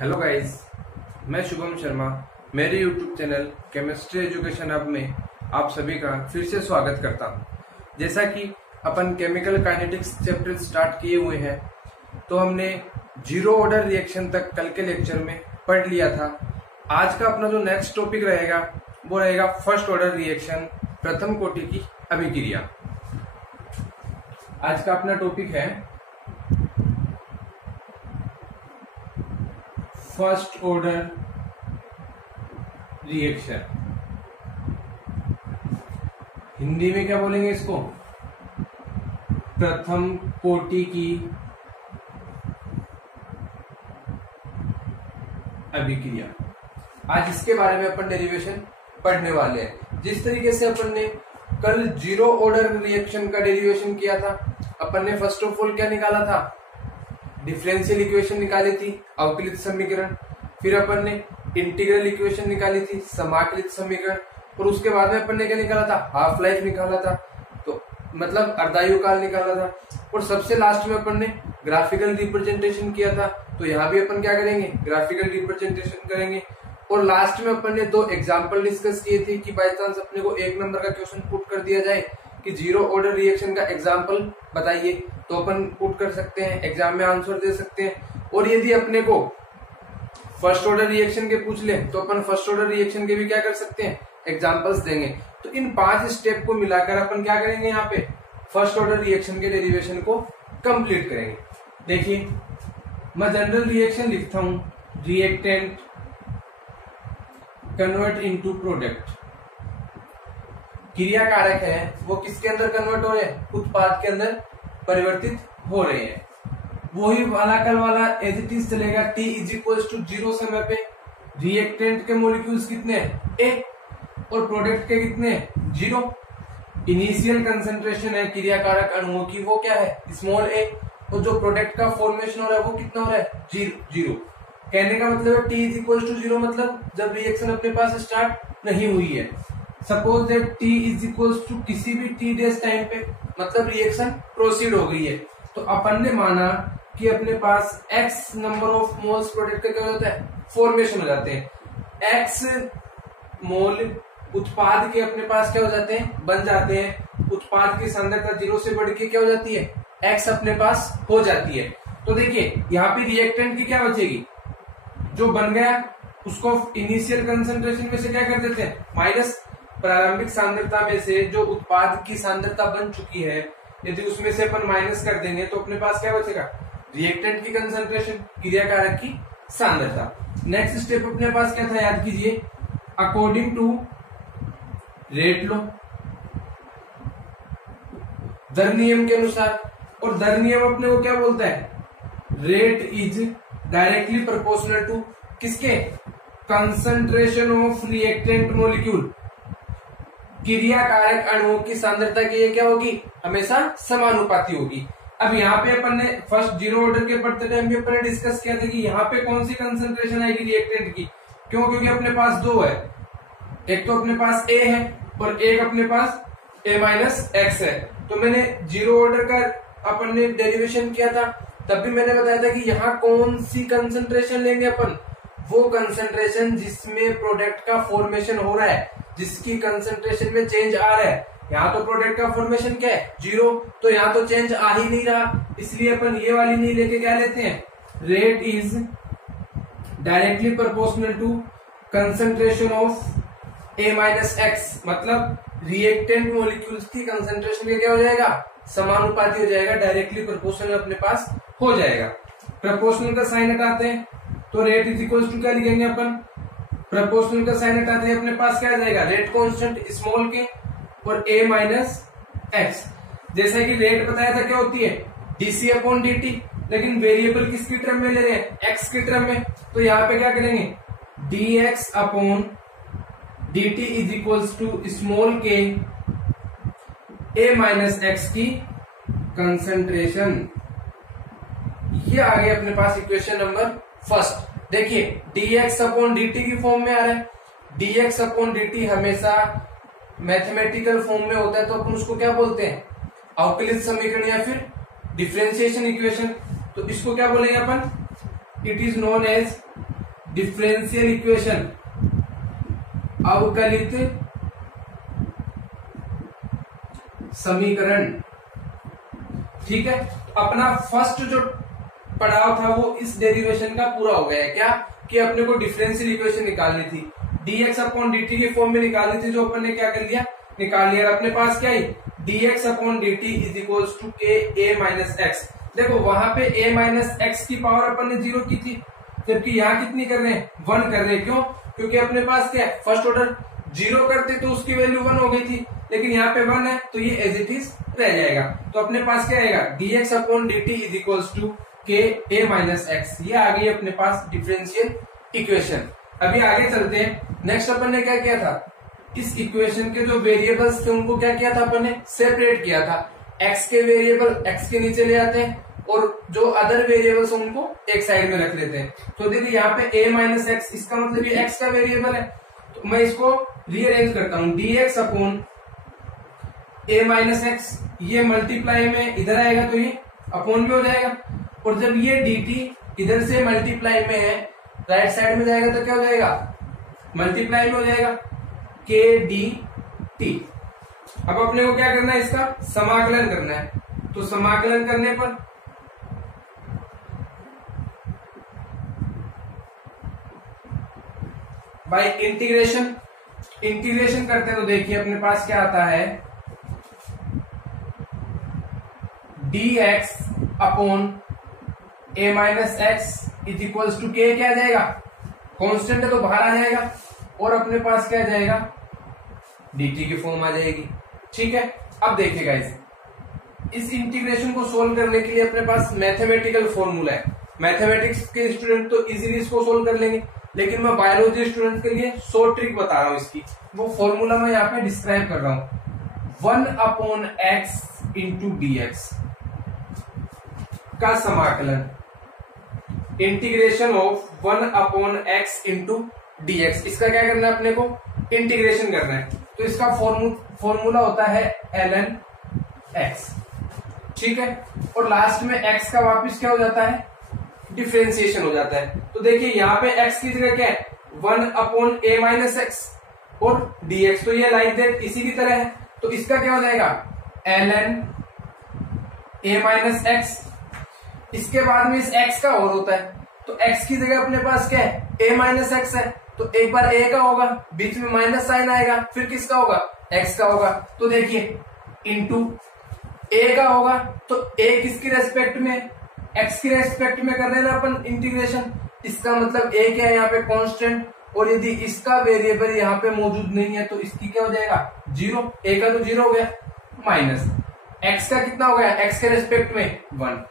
Hello guys, मैं शुभम शर्मा। मेरे YouTube channel chemistry education hub में आप सभी का फिर से स्वागत करता हूं। जैसा कि अपन केमिकल काइनेटिक्स चैप्टर स्टार्ट किए हुए हैं, तो हमने जीरो ऑर्डर रिएक्शन तक कल के लेक्चर में पढ़ लिया था। आज का अपना जो नेक्स्ट टॉपिक रहेगा वो रहेगा फर्स्ट ऑर्डर रिएक्शन, प्रथम कोटि की अभिक्रिया। आज का अपना टॉपिक है फर्स्ट ऑर्डर रिएक्शन। हिंदी में क्या बोलेंगे इसको? प्रथम कोटि की अभिक्रिया। आज इसके बारे में अपन डेरिवेशन पढ़ने वाले हैं। जिस तरीके से अपन ने कल जीरो ऑर्डर रिएक्शन का डेरिवेशन किया था, अपन ने फर्स्ट ऑफ ऑल क्या निकाला था? डिफरेंशियल इक्वेशन निकाली थी, अवकलित समीकरण। फिर अपन ने इंटीग्रल इक्वेशन निकाली थी, समाकलित समीकरण। और उसके बाद में अपन ने क्या निकाला था? हाफ लाइफ निकाला था, तो मतलब अर्धायुकाल निकाला था। और सबसे लास्ट में अपन ने ग्राफिकल रिप्रेजेंटेशन किया था। तो यहाँ भी अपन क्या करेंगे? ग्राफिकल रिप्रेजेंटेशन करेंगे। और लास्ट में अपन ने दो एग्जाम्पल डिस्कस किए थे कि बाई चांस अपने को एक नंबर का क्वेश्चन पुट कर दिया जाए कि जीरो ऑर्डर रिएक्शन का एग्जाम्पल बताइए, तो अपन पुट कर सकते हैं, एग्जाम में आंसर दे सकते हैं। और यदि अपने को फर्स्ट ऑर्डर रिएक्शन के पूछ ले तो अपन फर्स्ट ऑर्डर रिएक्शन के भी क्या कर सकते हैं? एग्जाम्पल्स देंगे। तो इन 5 स्टेप को मिलाकर अपन क्या करेंगे? यहाँ पे फर्स्ट ऑर्डर रिएक्शन के डेरिवेशन को कंप्लीट करेंगे। देखिए, मैं जनरल रिएक्शन लिखता हूं, रिएक्टेंट कन्वर्ट इनटू प्रोडक्ट। क्रिया कारक है वो किसके अंदर कन्वर्ट हो रहे हैं? उत्पाद के अंदर परिवर्तित हो रहे हैं। वही वाला कल वाला एज इट इज चलेगा। t इज इक्वल टू 0 समय पे रिएक्टेंट के मोलिक्यूल्स कितने हैं? A। और प्रोडक्ट के कितने हैं? 0। इनिशियल कंसंट्रेशन है क्रिया कारक अणुओं की, वो क्या है? Small a। और जो प्रोडक्ट का फॉर्मेशन हो रहा है वो कितना हो रहा है? 0। कहने का मतलब है t इज इक्वल टू 0 मतलब जब रिएक्शन अपने पास स्टार्ट नहीं हुई है। Suppose that t is equal to किसी भी t डेज टाइम पे, मतलब रिएक्शन प्रोसीड हो गई है। तो अपन ने माना कि अपने पास x number of moles product का क्या हो जाता है? फॉर्मेशन हो जाते हैं। x मोल उत्पाद के अपने पास क्या हो जाते हैं? बन जाते हैं। उत्पाद की सांद्रता 0 से बढ़ के क्या हो जाती है? x अपने पास हो जाती है। तो देखिए, यहाँ पे रिएक्टेंट की क्या बचेगी? जो बन गया उसको इनिशियल कंसंट्रेशन में से क्या कर देते हैं? माइनस प्रारंभिक सांद्रता में से जो उत्पाद की सांद्रता बन चुकी है, यदि उसमें से अपन माइनस कर देंगे तो अपने पास क्या बचेगा? रिएक्टेंट की कंसंट्रेशन, क्रिया कारक की सांद्रता। नेक्स्ट स्टेप अपने पास क्या था? याद कीजिए, अकॉर्डिंग टू रेट लॉ, दर नियम के अनुसार। और दर नियम अपने को क्या बोलता है? Rate is directly proportional to किसके? Concentration of reactant molecule. क्रिया कारक अणुओं की सांद्रता की ये क्या होगी? हमेशा समानुपाती होगी। अब यहाँ पे अपन ने फर्स्ट जीरो ऑर्डर के पढ़ते टाइम भी अपन ने डिस्कस किया था कि यहाँ पे कौन सी कंसंट्रेशन आएगी रिएक्टेंट की। क्यों? क्योंकि अपने पास दो है, एक तो अपने पास A है और एक अपने पास A-X है। तो मैंने जीरो ऑर्डर का अपन ने डेरिवेशन किया था, तब भी मैंने बताया था कि यहाँ कौन सी कंसंट्रेशन लेंगे अपन? वो कंसंट्रेशन जिसमें प्रोडक्ट का फॉर्मेशन हो रहा है, जिसकी कंसंट्रेशन में चेंज आ रहा है। यहाँ तो प्रोडक्ट का फॉर्मेशन क्या है? 0। तो यहाँ तो चेंज आ ही नहीं रहा, इसलिए अपन ये वाली नहीं लेके क्या लेते हैं? Rate is directly proportional to concentration of A-X। मतलब रिएक्टेंट मॉलिक्यूल्स की कंसंट्रेशन का क्या हो जाएगा? समानुपाती हो जाएगा, डायरेक्टली प्रोपोर्शनल अपने पास हो जाएगा। प्रोपोर्शनल का साइन हटाते हैं तो रेट इज इक्वल टू क्या लिखेंगे अपन? प्रोपोर्शनल का साइन हटाते हैं अपने पास क्या आ जाएगा? रेट कांस्टेंट स्मॉल के और A-X। जैसे कि रेट बताया था क्या होती है? dc/dt, लेकिन वेरिएबल किसकी टर्म में ले रहे हैं? x की टर्म में। तो यहाँ पे क्या करेंगे? dx/dt is equal to small के A-X की कंसंट्रेशन। ये आ गया अपने पास इक्वेशन नंबर फर्स्ट। देखिए, dx/dt की फॉर्म में आ रहा है। dx/dt हमेशा मैथमेटिकल फॉर्म में होता है, तो अपन उसको क्या बोलते हैं? अवकलित समीकरण या फिर डिफरेंशिएशन इक्वेशन। तो इसको क्या बोलेंगे अपन? It is known as differential equation, अवकलित समीकरण। ठीक है, अपना फर्स्ट जो पड़ाव था वो इस डेरिवेशन का पूरा हो गया है। क्या कि अपने को डिफरेंशियल इक्वेशन निकालनी थी, dx अपॉन dt के फॉर्म में निकालनी थी, जो अपन ने क्या कर लिया, निकाल लिया। अपने पास क्या है, dx upon dt is equals to k a minus x. देखो वहां पे a माइनस एक्स की पावर अपन ने 0 की थी, जबकि यहाँ कितनी कर रहे हैं, 1 कर रहे हैं। क्यों, क्योंकि अपने पास क्या है, फर्स्ट ऑर्डर 0 करते तो उसकी वैल्यू 1 हो गई थी, लेकिन यहाँ पे 1 है तो ये एज इट इज रह जाएगा। तो अपने पास क्या आएगा, dx upon dt is equals to k a minus x. ये आ गई अपने पास डिफरेंशियल इक्वेशन। अभी आगे चलते हैं। नेक्स्ट अपन ने क्या किया था, इस इक्वेशन के जो वेरिएबल्स थे उनको क्या किया था, अपन ने सेपरेट किया था। x के वेरिएबल x के नीचे ले आते हैं और जो अदर वेरिएबल्स उनको एक साइड में रख लेते हैं। तो देखिए यहाँ पे a माइनस एक्स, इसका मतलब ये x का वेरिएबल है, तो मैं इसको रीअरेंज करता हूँ। dx upon a minus x, ये मल्टीप्लाई में इधर आएगा तो ये अपॉन में हो जाएगा, और जब ये dt इधर से मल्टीप्लाई में है राइट साइड में जाएगा तो क्या हो जाएगा, मल्टीप्लाई में हो जाएगा, के डी टी। अब अपने को क्या करना है, इसका समाकलन करना है। तो समाकलन करने पर बाय इंटीग्रेशन, इंटीग्रेशन करते हैं तो देखिए अपने पास क्या आता है, dx upon a minus x is equals to k, क्या आ जाएगा, कांस्टेंट है तो बाहर आ जाएगा, और अपने पास क्या आ जाएगा, dt की फॉर्म आ जाएगी। ठीक है, अब देखिएगा इस इंटीग्रेशन को सोल्व करने के लिए अपने पास मैथमेटिकल फॉर्मूला है। मैथमेटिक्स के स्टूडेंट तो इजीली इसको सोल्व कर लेंगे, लेकिन मैं बायोलॉजी स्टूडेंट के लिए शॉर्ट ट्रिक बता रहा हूं। इसकी वो फॉर्मूला मैं यहाँ पे डिस्क्राइब कर रहा हूं। 1 upon x into D x का समाकलन, integration of 1 upon x into D x, इसका क्या करना है, अपने को इंटीग्रेशन करना है। तो इसका फॉर्मूला होता है ln x। ठीक है, और लास्ट में x का वापस क्या हो जाता है, डिफरेंशिएशन हो जाता है। तो देखिए यहाँ पे x की जगह क्या है, 1 अपॉन a माइनस एक्स और dx, तो ये लाइक दैट इसी की तरह है। तो इसका क्या हो जाएगा, ln a माइनस एक्स। इसके बाद में इस x का और होता है, तो x की जगह अपने पास क्या है, a माइनस एक्स है, तो एक बार a का होगा, बीच में माइनस साइन आएगा, फिर किसका होगा, x का होगा। तो देखिए इंटू a का होगा, तो a किसकी रेस्पेक्ट में, x की रेस्पेक्ट में कर रहे हैं ना अपन इंटीग्रेशन। इसका मतलब a क्या है यहाँ पे, कांस्टेंट, और यदि इसका वेरिएबल यहाँ पे मौजूद नहीं है तो इसकी क्या हो जाएगा, 0। a का तो 0 हो गया, माइनस x का कितना हो गया, x के रेस्पेक्ट में 1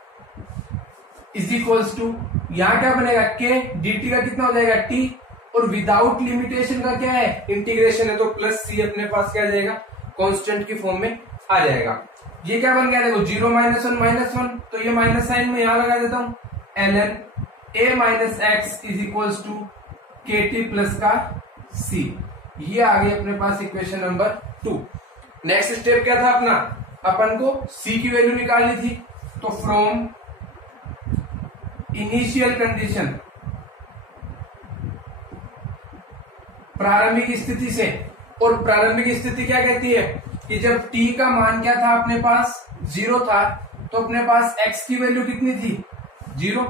इज इक्वल्स टू, यहाँ क्या बनेगा, k, dt का कितना हो जाएगा, t, और विदाउट लिमिटेशन का क्या है, इंटीग्रेशन है, तो प्लस c अपने पास क्या आ जाएगा, कांस्टेंट की फॉर्म में आ जाएगा। ये क्या बन गया, देखो 0 माइनस 1 माइनस 1, तो ये माइनस साइन में यहां लगा देता हूं, ln a minus x is equals to k t plus का c। ये आ गई अपने पास इक्वेशन नंबर 2। नेक्स्ट स्टेप क्या था अपना, अपन को c की वैल्यू निकालनी थी। तो फ्रॉम इनिशियल कंडीशन, प्रारंभिक स्थिति से, और प्रारंभिक स्थिति क्या कहती है कि जब t का मान क्या था अपने पास, 0 था, तो अपने पास x की वैल्यू कितनी थी, 0।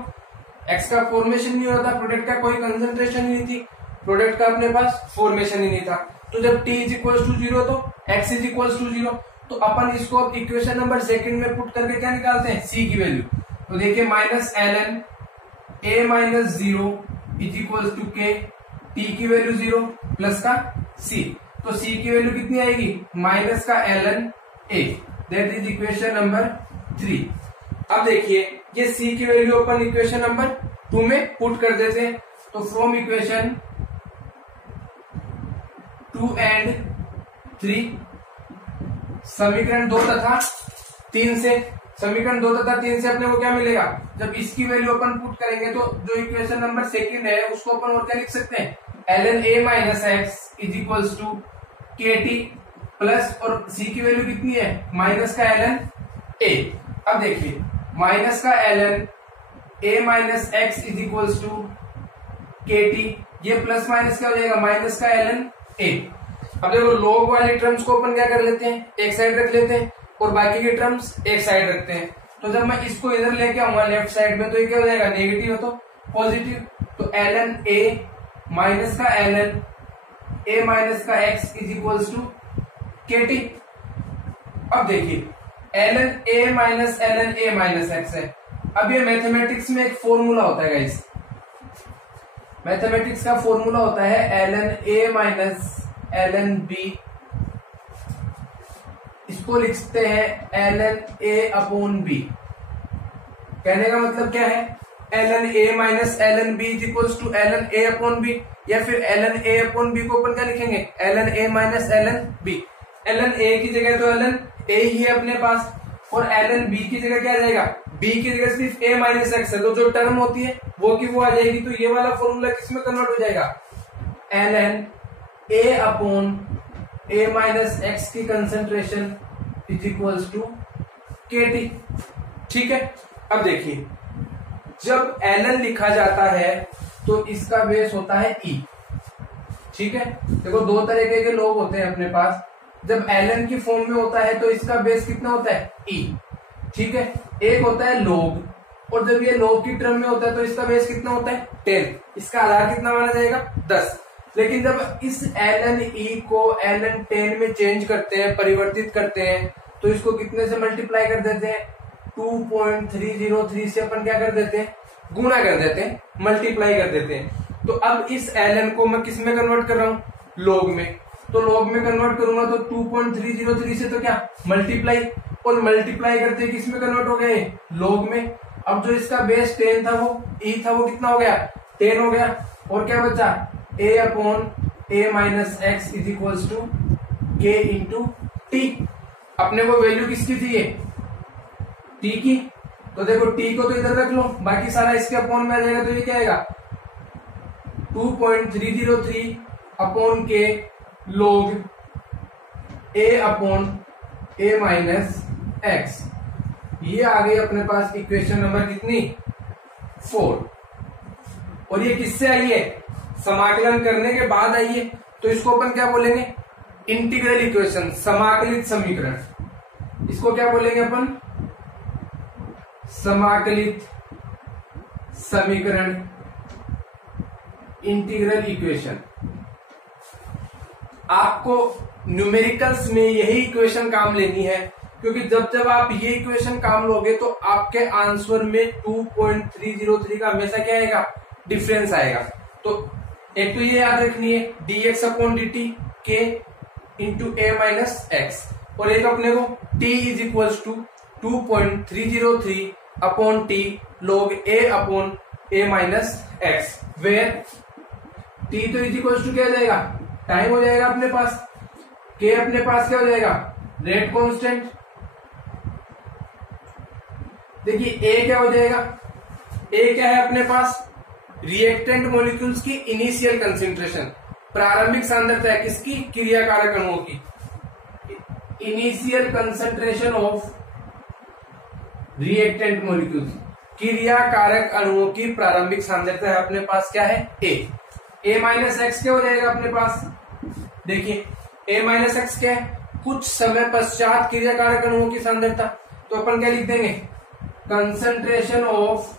x का फॉर्मेशन नहीं होता, प्रोडक्ट का कोई कंसंट्रेशन नहीं थी, प्रोडक्ट का अपने पास फॉर्मेशन ही नहीं था। तो जब t इज इक्वल टू 0 तो x इज इक्वल टू 0, तो अपन इसको अब इक्वेशन नंबर सेकंड में पुट करके क्या निकालते हैं, c की वैल्यू। तो देखिए minus ln a minus 0 is equal to k, t की वैल्यू 0 प्लस का c, तो c की वैल्यू कितनी आएगी, माइनस का ln a, that is equation number 3। अब देखिए ये c की वैल्यू अपन इक्वेशन नंबर 2 में पुट कर देते हैं। तो फ्रॉम इक्वेशन 2 एंड 3, समीकरण 2 तथा 3 से, समीकरण 2 तथा 3 से अपने को क्या मिलेगा, जब इसकी वैल्यू अपन पुट करेंगे तो जो इक्वेशन नंबर सेकंड है उसको अपन और क्या लिख सकते हैं, ln a minus x is equals to k t plus, और c की वैल्यू कितनी है, माइनस का ln a। अब देखिए माइनस का ln a minus x is equals to k t, ये प्लस माइनस क्या हो जाएगा, माइनस का ln a। अब देखो लॉग वाली टर्म्स को अपन क्या कर लेते हैं, एक साइड रख लेते हैं और बाकी की टर्म्स एक साइड रखते हैं। तो जब मैं इसको इधर लेके आऊंगा लेफ्ट साइड में, तो ये क्या हो जाएगा, नेगेटिव है तो पॉजिटिव, तो ln a माइनस का ln a माइनस का x is equals to k T. अब देखिए ln a माइनस ln a माइनस x है। अब ये मैथमेटिक्स में एक फॉर्मूला होता है गाइस, मैथमेटिक्स का फॉर्मूला होता है ln a माइनस ln b, इसको लिखते हैं ln a अपॉन b। कहने का मतलब क्या है, ln a माइनस ln b is equals to ln a upon b, या फिर ln a अपॉन b को अपन क्या लिखेंगे, ln a माइनस ln b। ln a की जगह तो ln a ही है अपने पास, और ln b की जगह क्या आ जाएगा, b की जगह सिर्फ a माइनस x है, तो जो टर्म होती है वो की वो आ जाएगी। तो ये वाला फॉर्मूला किसमें कन्वर्ट हो जाएगा, ln a upon a minus x की concentration is equals to k T. ठीक है, अब देखिए जब ln लिखा जाता है तो इसका बेस होता है e। ठीक है, देखो दो तरीके के लोग होते हैं अपने पास, जब ln की फॉर्म में होता है तो इसका बेस कितना होता है, e। ठीक है, एक होता है log, और जब ये log की टर्म में होता है तो इसका बेस कितना होता है 10, इसका आधार कितना माना जाएगा 10। लेकिन जब इस ln e को ln 10 में चेंज करते हैं, परिवर्तित करते हैं, तो इसको कितने से मल्टीप्लाई कर देते हैं, 2.303 से अपन क्या कर देते हैं, गुणा कर देते हैं, मल्टीप्लाई कर देते हैं। तो अब इस ln को मैं किस में कन्वर्ट कर रहा हूं, log में। तो log में कन्वर्ट करूंगा तो 2.303 से तो क्या मल्टीप्लाई, और मल्टीप्लाई करते किस में कन्वर्ट हो गए, log में। अब जो इसका बेस 10 था वो e था, वो कितना हो गया 10 हो गया, और क्या बचा a upon a minus x is equals to k into t. अपने को वैल्यू किसकी चाहिए, t की, तो देखो t को तो इधर रख लो, बाकी सारा इसके अपॉन में आ जाएगा, तो ये क्या आएगा 2.303 अपॉन के log a upon a minus x. ये आ गई अपने पास इक्वेशन नंबर कितनी 4। और ये किससे आई है, समाकलन करने के बाद आई है, तो इसको अपन क्या बोलेंगे, इंटीग्रल इक्वेशन, समाकलित समीकरण। इसको क्या बोलेंगे अपन, समाकलित समीकरण, इंटीग्रल इक्वेशन। आपको न्यूमेरिकल्स में यही इक्वेशन काम लेनी है, क्योंकि जब जब आप ये इक्वेशन काम लोगे तो आपके आंसर में 2.303 का हमेशा क्या आएगा, डिफरेंस आएगा। तो एक तो ये याद रखनी है dx upon dt k into a minus x, और एक अपने को t is equals to 2.303 upon t log a upon a minus x, where t तो इज इक्वल्स टू क्या हो जाएगा, टाइम हो जाएगा अपने पास, k अपने पास क्या हो जाएगा, रेट कांस्टेंट। देखिए a क्या हो जाएगा, a क्या है अपने पास, रिएक्टेंट मॉलिक्यूल्स की इनिशियल कंसेंट्रेशन, प्रारंभिक सांद्रता है किसकी, क्रियाकारक अणुओं की, initial concentration of reactant molecules, क्रियाकारक अणुओं की प्रारंभिक सांद्रता है अपने पास क्या है a माइनस एक्स क्या हो जाएगा अपने पास, देखिए a माइनस एक्स क्या है, कुछ समय पश्चात क्रियाकारक अणुओं की सांद्रता। तो अपन क्या लिख देंगे, concentration of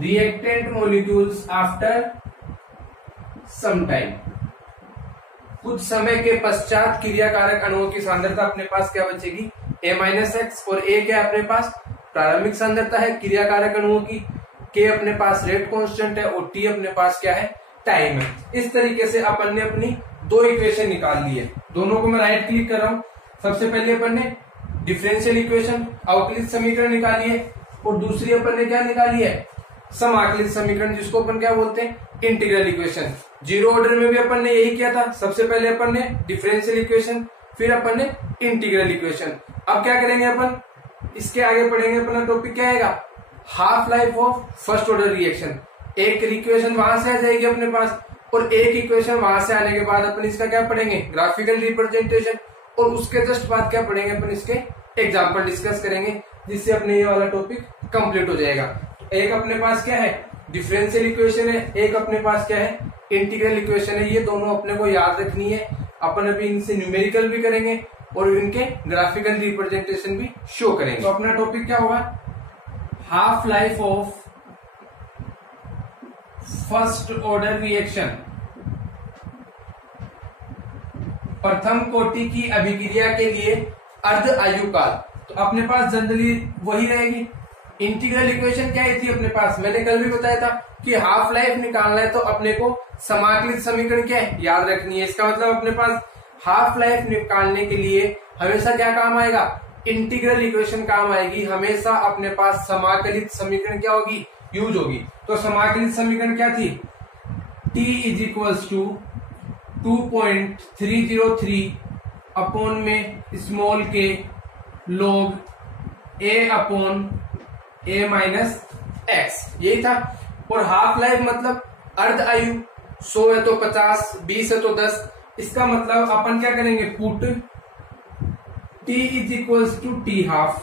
reactant molecules after some time, कुछ समय के पश्चात क्रियाकारक अणुओं की सांद्रता अपने पास क्या बचेगी, a माइनस एक्स, और a क्या अपने पास प्रारंभिक सांद्रता है क्रियाकारक अणुओं की, k अपने पास रेट कांस्टेंट है, और t अपने पास क्या है, टाइम है। इस तरीके से अपन ने अपनी दो इक्वेशन निकाल ली है, दोनों को मैं राइट क्लिक कर रहा हूं। सबसे पहले अपन ने डिफरेंशियल इक्वेशन, अवकलित समीकरण निकाली है, और दूसरी अपन ने क्या निकाली है, समाकलित समीकरण, जिसको अपन क्या बोलते हैं, इंटीग्रल इक्वेशन। जीरो ऑर्डर में भी अपन ने यही किया था, सबसे पहले अपन ने डिफरेंशियल इक्वेशन, फिर अपन ने इंटीग्रल इक्वेशन। अब क्या करेंगे अपन, इसके आगे पढ़ेंगे, अपना टॉपिक क्या आएगा, half life of first order reaction. एक इक्वेशन वहां से आ जाएगी अपने पास, और एक इक्वेशन वहां से आने के बाद अपन इसका क्या पढ़ेंगे, ग्राफिकल रिप्रेजेंटेशन, और उसके जस्ट बाद क्या पढ़ेंगे अपन, इसके एग्जाम्पल डिस्कस करेंगे, जिससे अपने ये वाला टॉपिक कंप्लीट हो जाएगा। एक अपने पास क्या है, डिफरेंशियल इक्वेशन है, एक अपने पास क्या है इंटीग्रल इक्वेशन है। ये दोनों अपने को याद रखनी है। अपन अभी इनसे न्यूमेरिकल भी करेंगे और इनके ग्राफिकल रिप्रेजेंटेशन भी शो करेंगे। तो अपना टॉपिक क्या होगा, half life of first order reaction, प्रथम कोटि की अभिक्रिया के लिए अर्ध आयु काल। तो अपने पास जनरली वही रहेगी। इंटीग्रल इक्वेशन क्या थी अपने पास, मैंने कल भी बताया था कि हाफ लाइफ निकालना है तो अपने को समाकलित समीकरण क्या है याद रखनी है। इसका मतलब अपने पास हाफ लाइफ निकालने के लिए हमेशा क्या काम आएगा, इंटीग्रल इक्वेशन काम आएगी। हमेशा अपने पास समाकलित समीकरण क्या होगी, यूज होगी। तो समाकलित समीकरण क्या थी, t is equals to 2.303 upon में small k log a upon a minus x, यही था। और हाफ लाइफ मतलब अर्ध आयु, 100 है तो 50, 20 है तो 10। इसका मतलब अपन क्या करेंगे, put t is equals to t half.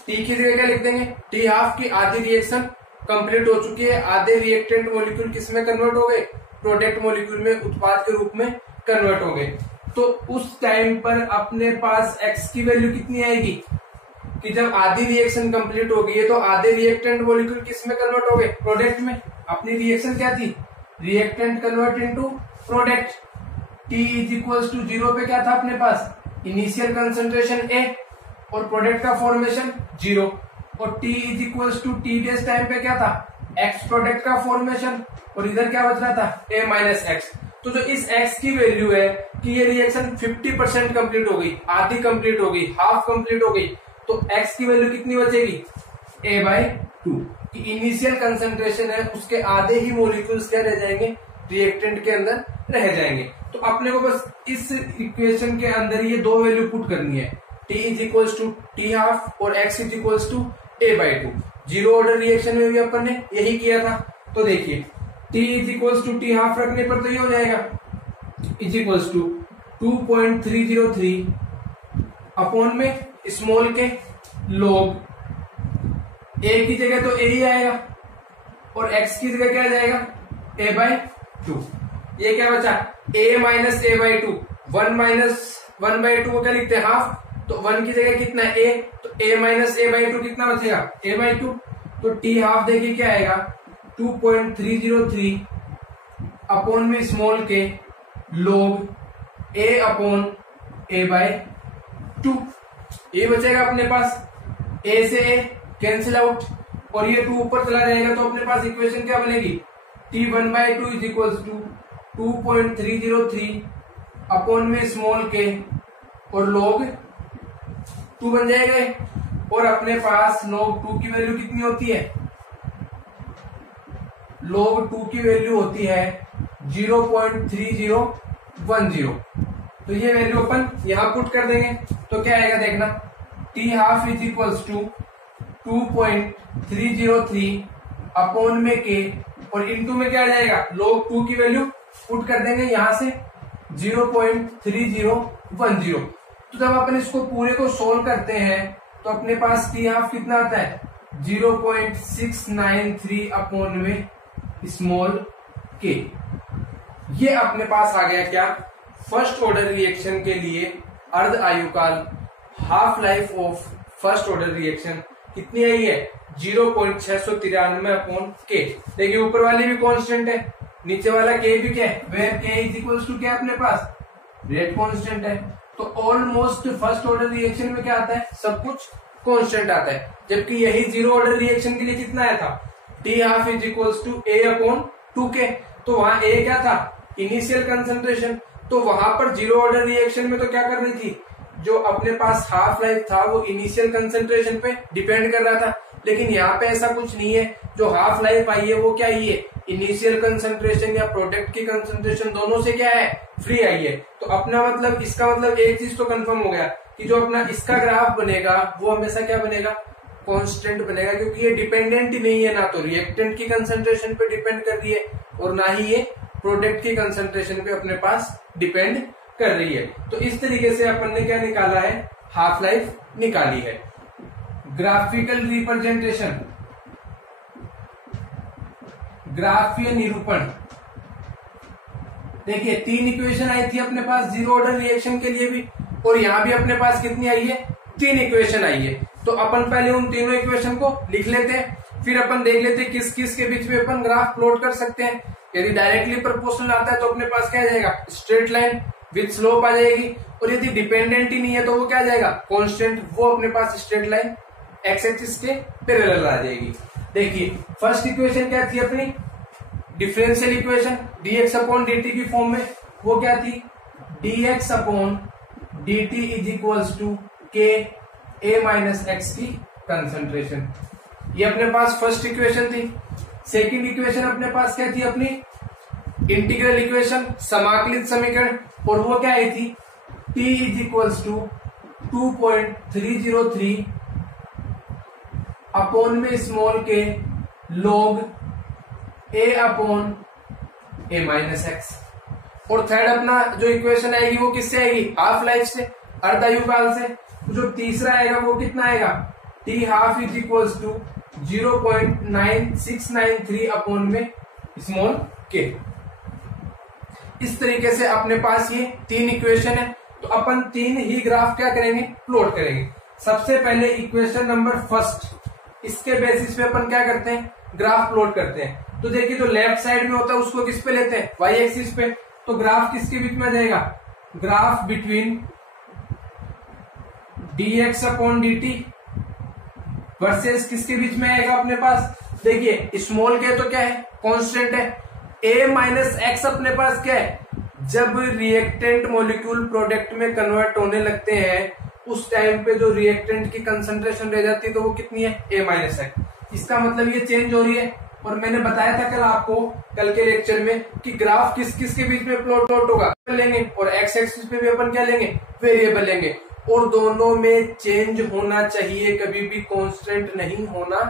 t की जगह क्या लिख देंगे, टी हाफ की आधी रिएक्शन कंप्लीट हो चुकी है। आधे रिएक्टेंट मॉलिक्यूल किस में कन्वर्ट हो गए, प्रोडक्ट मॉलिक्यूल में, उत्पाद के रूप में कन्वर्ट हो गए। तो उस टाइम पर अपने पास x की वैल्यू कितनी आएगी कि जब आधी रिएक्शन कंप्लीट हो गई है तो आधे रिएक्टेंट मॉलिक्यूल किस में कन्वर्ट हो गए, प्रोडक्ट में। अपनी रिएक्शन क्या थी, reactant convert into product. t is equals to 0 पे क्या था अपने पास, इनिशियल कंसंट्रेशन A और प्रोडक्ट का फॉर्मेशन 0। और t is equals to t days time पे क्या था, x प्रोडक्ट का फॉर्मेशन, और इधर क्या बच रहा था a माइनस एक्स। तो जो इस x की वैल्यू है कि ये रिएक्शन 50% कंप्लीट हो गई, आधी कंप्लीट हो गई, हाफ कंप्लीट हो गई, तो x की वैल्यू कितनी बचेगी, a/2 की इनिशियल कंसंट्रेशन है, उसके आधे ही मोलिक्यूल्स क्या रह जाएंगे, रिएक्टेंट के अंदर रह जाएंगे। तो अपने को बस इस इक्वेशन के अंदर ये दो वैल्यू पुट करनी है, t is equals to t half और x is equals to a/2। Zero order reaction में भी अपन ने यही किया था। तो देखिए t is equals to t half रखने पर तो ये हो जाएगा इज इक्वल्स टू 2.303 अपॉन में स्मॉल के log a की जगह तो a ही आएगा और x की जगह क्या आ जाएगा a/2। ये क्या बचा, a माइनस a/2, 1 माइनस 1/2 को क्या लिखते हैं हाफ, तो 1 की जगह कितना है a, तो a माइनस a/2 कितना बचेगा a/2। तो t हाफ देखिए क्या आएगा 2.303 अपॉन में small k log a upon a/2। ये बचेगा अपने पास, a से a कैंसिल आउट और ये 2 ऊपर चला जाएगा। तो अपने पास इक्वेशन क्या बनेगी, t1/2 is equals to 2.303 upon में स्मॉल के और log 2 बन जाएगा। और अपने पास log 2 की वैल्यू कितनी होती है, log 2 की वैल्यू होती है 0.3010। तो ये वैल्यू अपन यहां पुट कर देंगे तो क्या आएगा देखना, t half is equals to 2.303 upon में के और इनटू में क्या आ जाएगा, log 2 की वैल्यू पुट कर देंगे यहां से 0.3010। तो जब अपन इसको पूरे को सोल्व करते हैं तो अपने पास टी हाफ कितना आता है 0.693 अपॉन में स्मॉल के। ये अपने पास आ गया क्या, फर्स्ट ऑर्डर रिएक्शन के लिए अर्ध आयुकाल, half life of first order reaction कितनी आई है 0.693 अपॉन के। देखिए ऊपर वाली भी कांस्टेंट है, नीचे वाला के भी क्या है, वेयर के इज इक्वल्स टू क्या अपने पास रेट कांस्टेंट है। तो ऑलमोस्ट फर्स्ट ऑर्डर रिएक्शन में क्या आता है, सब कुछ कांस्टेंट आता है। जबकि यही जीरो ऑर्डर रिएक्शन के लिए कितना आया था, t half is equals to a upon 2k। तो वहां ए क्या था, इनिशियल कंसंट्रेशन। तो वहां पर जीरो ऑर्डर रिएक्शन में तो क्या कर रही थी, जो अपने पास हाफ लाइफ था वो इनिशियल कंसंट्रेशन पे डिपेंड कर रहा था। लेकिन यहाँ पे ऐसा कुछ नहीं है, जो हाफ लाइफ आई है वो क्या आई है, इनिशियल कंसंट्रेशन या प्रोडक्ट की कंसंट्रेशन दोनों से क्या है, फ्री आई है। तो अपना मतलब, इसका मतलब एक चीज तो कंफर्म हो गया कि जो अपना इसका ग्राफ बनेगा वो हमेशा क्या बनेगा, कांस्टेंट बनेगा। क्योंकि ये डिपेंडेंट ही नहीं है, ना तो रिएक्टेंट की कंसंट्रेशन पे डिपेंड कर रही है और ना ही ये प्रोडक्ट की कंसंट्रेशन पे अपने पास डिपेंड कर रही है। तो इस तरीके से अपन ने क्या निकाला है, हाफ लाइफ निकाली है। ग्राफिकल रिप्रेजेंटेशन, ग्राफीय निरूपण। देखिए 3 इक्वेशन आई थी अपने पास जीरो ऑर्डर रिएक्शन के लिए भी, और यहां भी अपने पास कितनी आई है, 3 इक्वेशन आई है। तो अपन पहले उन तीनों इक्वेशन को लिख लेते हैं, फिर अपन देख लेते हैं किस किस के बीच में अपन ग्राफ प्लॉट कर सकते हैं। यदि डायरेक्टली प्रोपोर्शनल आता है तो अपने पास क्या आ जाएगा, स्ट्रेट लाइन विद स्लोप आ जाएगी, और यदि डिपेंडेंट ही नहीं है तो वो क्या आ जाएगा, कांस्टेंट, वो अपने पास स्ट्रेट लाइन एक्स एक्सिस के पैरेलल आ जाएगी। देखिए फर्स्ट इक्वेशन क्या थी अपनी, differential equation dx upon dt की फॉर्म में, वो क्या थी, dx upon dt is equals to k a minus x की कंसंट्रेशन। ये अपने पास फर्स्ट इक्वेशन थी। सेकंड इक्वेशन अपने पास क्या थी अपनी, इंटीग्रल इक्वेशन, समाकलित समीकरण, और वो क्या आई थी, t is equals to 2.303 upon में small k log a upon a minus x. और थर्ड अपना जो इक्वेशन आएगी वो किससे आएगी, हाफ लाइफ से, अर्धायुकाल से। जो तीसरा आएगा वो कितना आएगा, t half is equals to 0.9693 upon में स्मॉल के। इस तरीके से अपने पास ये 3 इक्वेशन है। तो अपन 3 ही ग्राफ क्या करेंगे, प्लॉट करेंगे। सबसे पहले इक्वेशन नंबर फर्स्ट, इसके बेसिस पे अपन क्या करते हैं, ग्राफ प्लॉट करते हैं। तो देखिए जो लेफ्ट साइड में होता है उसको किस पे लेते हैं, वाई एक्सिस पे। तो ग्राफ किसके बीच में आ जाएगा, graph between dx upon dt versus किसके बीच में आएगा अपने पास, देखिए स्मॉल के तो क्या है, कांस्टेंट है, a माइनस एक्स अपने पास क्या है, जब रिएक्टेंट मॉलिक्यूल प्रोडक्ट में कन्वर्ट होने लगते हैं उस टाइम पे जो रिएक्टेंट की कंसंट्रेशन रह जाती है तो वो कितनी है, a माइनस एक्स। इसका मतलब ये चेंज हो रही है। और मैंने बताया था कल आपको, कल के लेक्चर में, कि ग्राफ किस किस के बीच में प्लॉट होगा लेंगे, और एक्स एक्सिस पे भी अपन क्या लेंगे, वेरिएबल लेंगे, और दोनों में चेंज होना चाहिए, कभी भी कांस्टेंट नहीं होना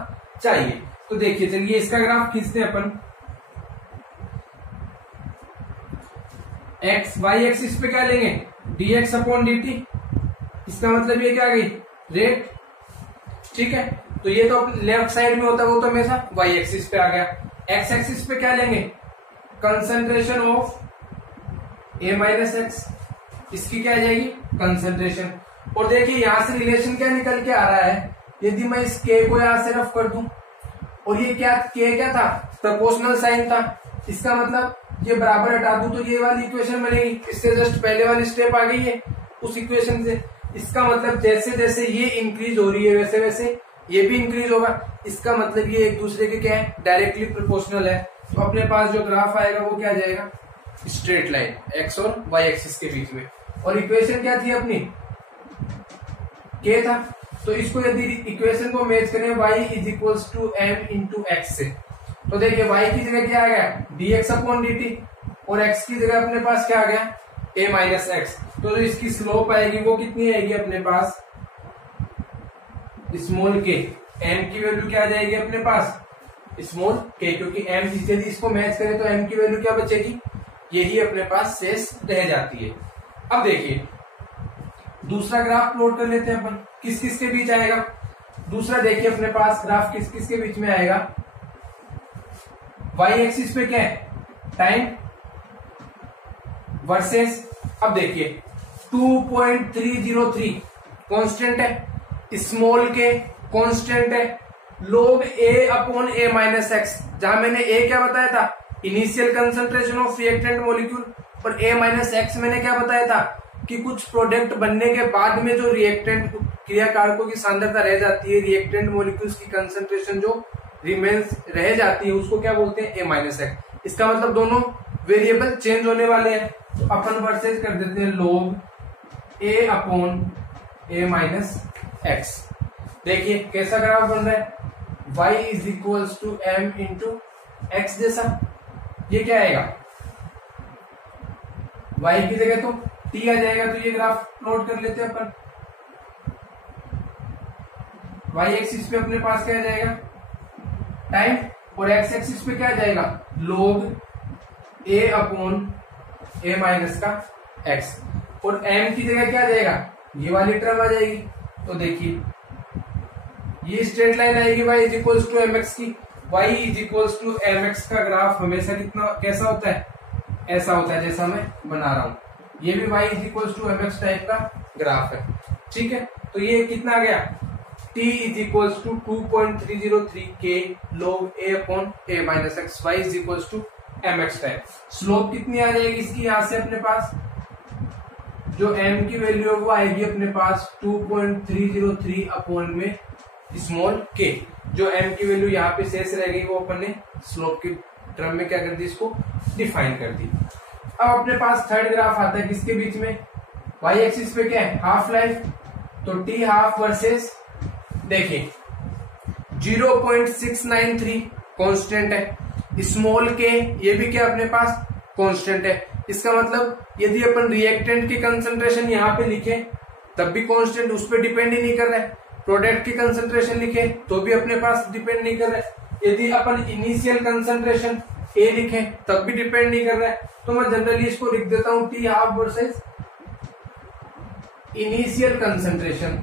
चाहिए। तो देखिए चलिए इसका ग्राफ खींचते हैं अपन। एक्स वाई एक्सिस पे क्या लेंगे, dx अपॉन dt। इसका मतलब ये क्या आ गई, रेट, ठीक है। तो ये तो लेफ्ट साइड में होता है, वो तो हमेशा वाई एक्सिस पे आ गया। एक्स एक्सिस पे क्या लेंगे, concentration of a minus x, इसकी क्या आ जाएगी, कंसंट्रेशन। और देखिए यहां से रिलेशन क्या निकल के आ रहा है, यदि मैं इस k को यहां से रफ कर दूं, और ये क्या k क्या था, प्रोपोर्शनल साइन था, इसका मतलब ये बराबर हटा दूं तो ये वाली इक्वेशन बनेगी। इससे जस्ट पहले वाली स्टेप आ गई है उस इक्वेशन से। इसका मतलब जैसे जैसे ये इंक्रीज हो रही है वैसे वैसे ये भी इंक्रीज होगा। इसका मतलब ये एक दूसरे के क्या है, डायरेक्टली प्रोपोर्शनल है। तो अपने पास जो ग्राफ आएगा वो क्या आ जाएगा, स्ट्रेट लाइन एक्स और वाई एक्सिस के बीच में। और इक्वेशन क्या थी अपनी, k था। तो इसको यदि इक्वेशन को मैच करें y is equals to m into x से, तो देखिए y की जगह क्या आ गया, dx अपॉन dt, और x की जगह अपने पास क्या आ गया, a माइनस एक्स। तो जो इसकी स्लोप आएगी वो कितनी आएगी अपने पास, स्मॉल के, m की वैल्यू क्या आ जाएगी अपने पास, स्मॉल k, क्योंकि m यदि इसको मैच करें तो m की वैल्यू क्या बचेगी, यही अपने पास शेष रह जाती है। अब देखिए दूसरा ग्राफ प्लॉट कर लेते हैं अपन, किस किस के बीच आएगा। दूसरा देखिए अपने पास ग्राफ किस किस के बीच में आएगा, वाई एक्सिस पे क्या है, टाइम वर्सेस, अब देखिए 2.303 कांस्टेंट है, स्मॉल के कांस्टेंट है, log a upon a minus x, जहां मैंने a क्या बताया था, initial concentration of reactant molecule, और a माइनस एक्स मैंने क्या बताया था कि कुछ प्रोडक्ट बनने के बाद में जो रिएक्टेंट क्रियाकारकों की सांद्रता रह जाती है, रिएक्टेंट मॉलिक्यूल्स की कंसंट्रेशन जो रिमेन्स रह जाती है उसको क्या बोलते हैं, a माइनस एक्स। इसका मतलब दोनों वेरिएबल चेंज होने वाले हैं। तो अपन वर्सेज कर देते हैं log a upon a minus x. देखिए कैसा ग्राफ बन रहा है, y is equals to m into x जैसा। ये क्या आएगा, y की जगह तो t आ जाएगा, तो ये ग्राफ प्लॉट कर लेते हैं अपन। y एक्सिस पे अपने पास क्या आ जाएगा, टाइम, और x एक्सिस पे क्या आ जाएगा, log a upon a minus का x, और m की जगह क्या आ जाएगा, ये वाली टर्म आ जाएगी। तो देखिए ये स्ट्रेट लाइन आएगी y is equals to mx की, y is equals to m x का ग्राफ हमेशा कितना कैसा होता है, ऐसा होता है जैसा मैं बना रहा हूं, ये भी y is equals to m x type का ग्राफ है। ठीक है, तो ये कितना आ गया, t is equals to 2.303 k log a upon a minus x, y is equals to m x type. Slope कितनी आ जाएगी इसकी, यहां से अपने पास जो m की वैल्यू है वो आएगी अपने पास 2.303 अपॉन में स्मॉल k। जो m की वैल्यू यहाँ पे शेष रह गई वो अपन ने स्लोप के टर्म में क्या कर दी, इसको डिफाइन कर दी। अब अपने पास थर्ड ग्राफ आता है किसके बीच में, y एक्सिस पे क्या है, हाफ लाइफ, तो t हाफ वर्सेस देखिए 0.693 कांस्टेंट है, स्मॉल k ये भी क्या अपने पास कांस्टेंट है। इसका मतलब यदि अपन रिएक्टेंट की कंसंट्रेशन यहाँ पे लिखे तब भी कांस्टेंट, उस पर डिपेंड ही नहीं कर रहा है। प्रोडक्ट की कंसंट्रेशन लिखे तो भी अपने पास डिपेंड नहीं कर रहा है। यदि अपन इनिशियल कंसंट्रेशन ए लिखे तब भी डिपेंड नहीं कर रहा है। तो मैं जनरली इसको लिख देता हूं T half versus initial concentration,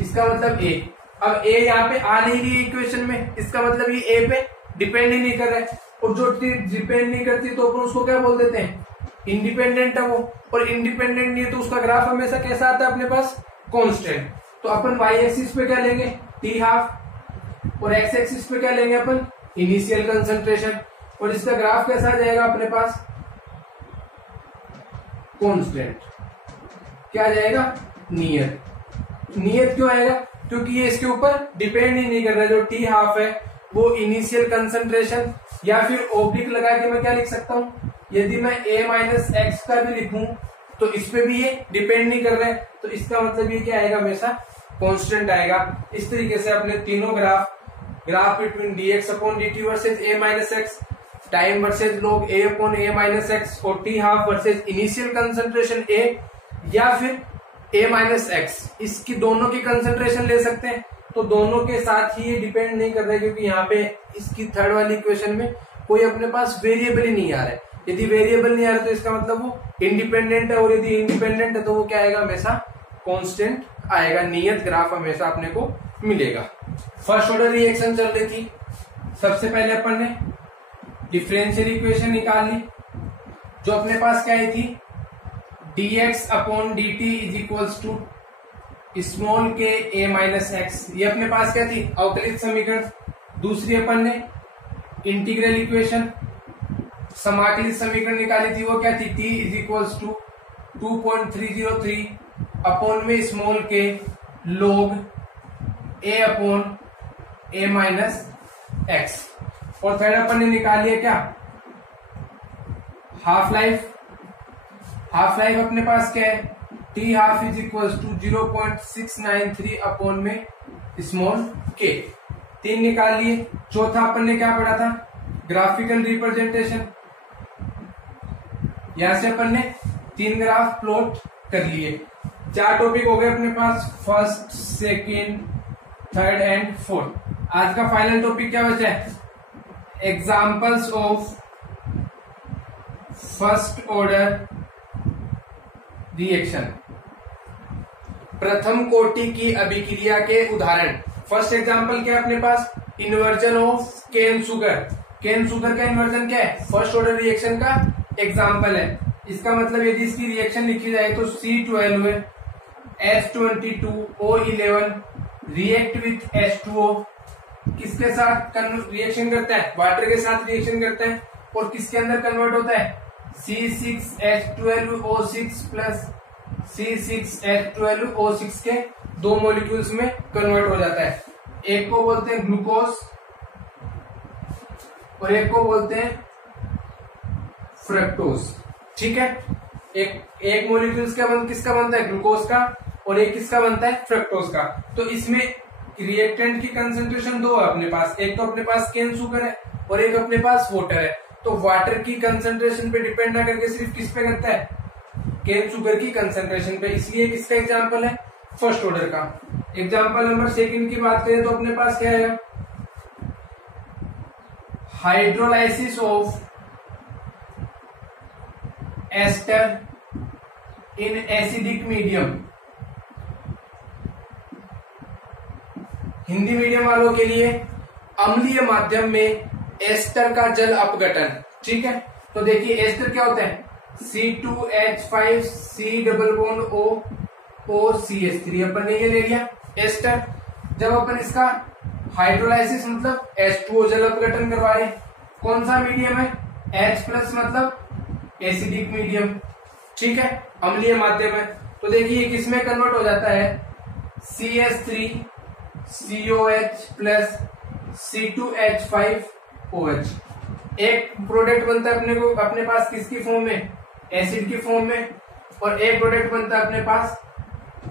इसका मतलब ए। अब ए यहाँ पे आ नहीं रही इक्वेशन में, इसका मतलब ये ए पे डिपेंड ही नहीं कर रहा है। और जो डिपेंड नहीं करती तो अपन उसको क्या बोल देते हैं, इंडिपेंडेंट है वो। और इंडिपेंडेंट नहीं है तो उसका ग्राफ हमेशा कैसा आता है अपने पास, कांस्टेंट। तो अपन y एक्सिस पे क्या लेंगे, टी हाफ, और x एक्सिस पे क्या लेंगे अपन, इनिशियल कंसंट्रेशन। और इसका ग्राफ कैसा आ जाएगा अपने पास, कांस्टेंट। क्या आ जाएगा, नियर। नियर क्यों आएगा, क्योंकि ये इसके ऊपर डिपेंड ही नहीं कर रहा है। जो टी हाफ है वो इनिशियल कंसंट्रेशन, या फिर ओब्लिक लगा के मैं क्या लिख सकता हूं, यदि मैं a माइनस एक्स का भी लिखूं तो इस पे भी ये डिपेंड नहीं कर रहा है। तो इसका मतलब ये क्या आएगा, हमेशा कांस्टेंट आएगा। इस तरीके से अपने तीनों graph between dx upon dt versus a minus X, time versus log a upon a minus x, और T half versus initial concentration a या फिर a माइनस एक्स, इसकी दोनों की कंसंट्रेशन ले सकते हैं। तो दोनों के साथ ही ये डिपेंड नहीं कर रहे, क्योंकि यहाँ पे इसकी थर्ड वाली इक्वेशन में कोई अपने पास वेरिएबल ही नहीं आ रहा है। यदि वेरिएबल नहीं आ रहा तो इसका मतलब वो इंडिपेंडेंट है, और यदि इंडिपेंडेंट है तो वो क्या आएगा, हमेशा कांस्टेंट आएगा। नियत ग्राफ हमेशा अपने को मिलेगा। फर्स्ट ऑर्डर रिएक्शन चल रही थी, सबसे पहले अपन ने डिफरेंशियल इक्वेशन निकाल ली, जो अपने पास क्या आई थी, dx upon dt is equals to small k a minus x. ये अपने पास क्या थी, अवकलित समीकरण। दूसरी अपन ने इंटीग्रल इक्वेशन, समाकलित समीकरण निकाली थी, वो क्या थी, t is equals to 2.303 upon में small k log a upon a minus x. और थर्ड अपन ने निकाली है क्या, हाफ लाइफ। हाफ लाइफ अपने पास क्या है, t half is equals to 0.693 upon में स्मॉल के। तीन निकाल लिए। चौथा अपन ने क्या पढ़ा था, ग्राफिकल रिप्रेजेंटेशन। यहां से अपन ने 3 ग्राफ प्लॉट कर लिए। 4 टॉपिक हो गए अपने पास, first, second, third and fourth. आज का फाइनल टॉपिक क्या बचा है, examples of first order reaction, प्रथम कोटि की अभिक्रिया के उदाहरण। फर्स्ट एग्जांपल क्या है अपने पास, inversion of cane sugar. Cane sugar का इन्वर्जन क्या है, फर्स्ट ऑर्डर रिएक्शन का एग्जांपल है। इसका मतलब यदि इसकी रिएक्शन लिखी जाए तो C12 H22O11 react with H2O, किसके साथ रिएक्शन करता है, वाटर के साथ रिएक्शन करता है, और किसके अंदर कन्वर्ट होता है, C6H12O6 प्लस C6H12O6 के 2 मॉलिक्यूल्स में कन्वर्ट हो जाता है। एक को बोलते हैं ग्लूकोज और एक को बोलते हैं फ्रक्टोज। ठीक है, एक मॉलिक्यूल्स का किसका बनता है, ग्लूकोज का, और एक किसका बनता है, फ्रक्टोज का। तो इसमें रिएक्टेंट की कंसंट्रेशन 2 है अपने पास, एक तो अपने पास केन शुगर है और एक अपने पास वाटर है। तो वाटर की कंसंट्रेशन पे डिपेंड ना करके सिर्फ किस पे करता है, केन शुगर की कंसंट्रेशन पे। इसलिए किसका एग्जांपल है, फर्स्ट ऑर्डर का। एग्जांपल नंबर सेकंड की बात करें तो अपने पास क्या है, hydrolysis of ester in acidic medium. Hindi medium वालों के लिए अम्लीय माध्यम में एस्टर का जल अपघटन। ठीक है, तो देखिए एस्टर क्या होता है, C2H5 C double bond OCH3 अपन ने ये ले लिया एस्टर। जब अपन इसका हाइड्रोलाइसिस मतलब H2O जल अपघटन करवा रहे, कौन सा मीडियम है, H प्लस मतलब एसिडिक मीडियम। ठीक है, अम्लीय माध्यम है, तो देखिए किसमें कन्वर्ट हो जाता है, CH3COH प्लस C2H5OH। एक प्रोडक्ट बनता है अपने पास किसकी फॉर्म में, एसिड की फॉर्म में, और एक प्रोडक्ट बनता है अपने पास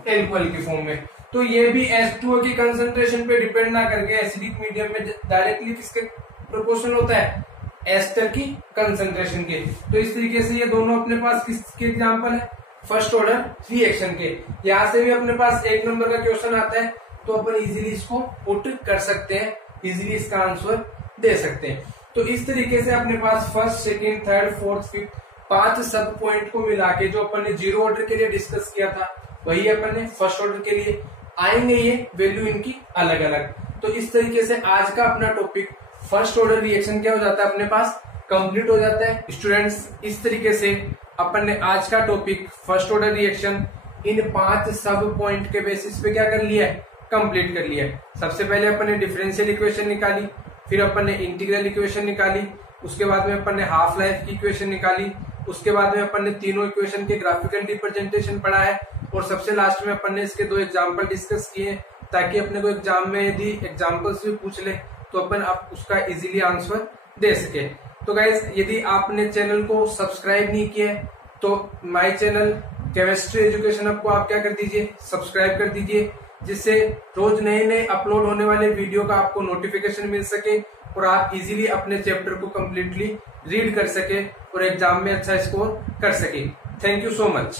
एल्कोहल की फॉर्म में। तो ये भी H2O की कंसंट्रेशन पे डिपेंड ना करके एसिडिक मीडियम में डायरेक्टली किसके प्रोपोर्शनल होता है, एस्टर की कंसंट्रेशन के। तो इस तरीके से ये दोनों अपने पास किसके एग्जांपल है, फर्स्ट ऑर्डर रिएक्शन के। यहां से भी अपने पास एक नंबर का क्वेश्चन आता है तो अपन इजीली इसको पुट कर सकते हैं, इजीली इसका आंसर दे सकते हैं। तो इस तरीके से अपने पास first, second, third, fourth, fifth 5 सब पॉइंट को मिला के जो अपन ने जीरो ऑर्डर के लिए डिस्कस किया था वही अपन ने फर्स्ट ऑर्डर के लिए आएंगे, ये वैल्यू इनकी अलग अलग। तो इस तरीके से आज का अपना टॉपिक फर्स्ट ऑर्डर रिएक्शन क्या हो जाता है, अपने पास कंप्लीट हो जाता है। स्टूडेंट्स, इस तरीके से अपन ने आज का topic first order reaction in 5 सब पॉइंट के बेसिस पे क्या कर लिया है, कंप्लीट कर लिया है। सबसे पहले अपन ने डिफरेंशियल इक्वेशन निकाली, फिर अपन ने इंटीग्रल इक्वेशन निकाली, उसके बाद में अपन ने हाफ लाइफ की इक्वेशन निकाली, उसके बाद में अपन ने तीनों इक्वेशन के ग्राफिकल रिप्रेजेंटेशन पढ़ा है, और सबसे लास्ट में अपन ने इसके 2 एग्जाम्पल डिस्कस किए ताकि अपने को एग्जाम में यदि एग्जाम्पल्स भी पूछ ले तो अपन आप उसका इजीली आंसर दे सके। तो गाइज, यदि आपने चैनल को सब्सक्राइब नहीं किया तो माय चैनल केमिस्ट्री एजुकेशन आपको आप क्या कर दीजिए, सब्सक्राइब कर दीजिए, जिससे रोज नए नए अपलोड होने वाले वीडियो का आपको नोटिफिकेशन मिल सके और आप इजीली अपने चैप्टर को कंप्लीटली रीड कर सके और एग्जाम में अच्छा स्कोर कर सके। Thank you so much.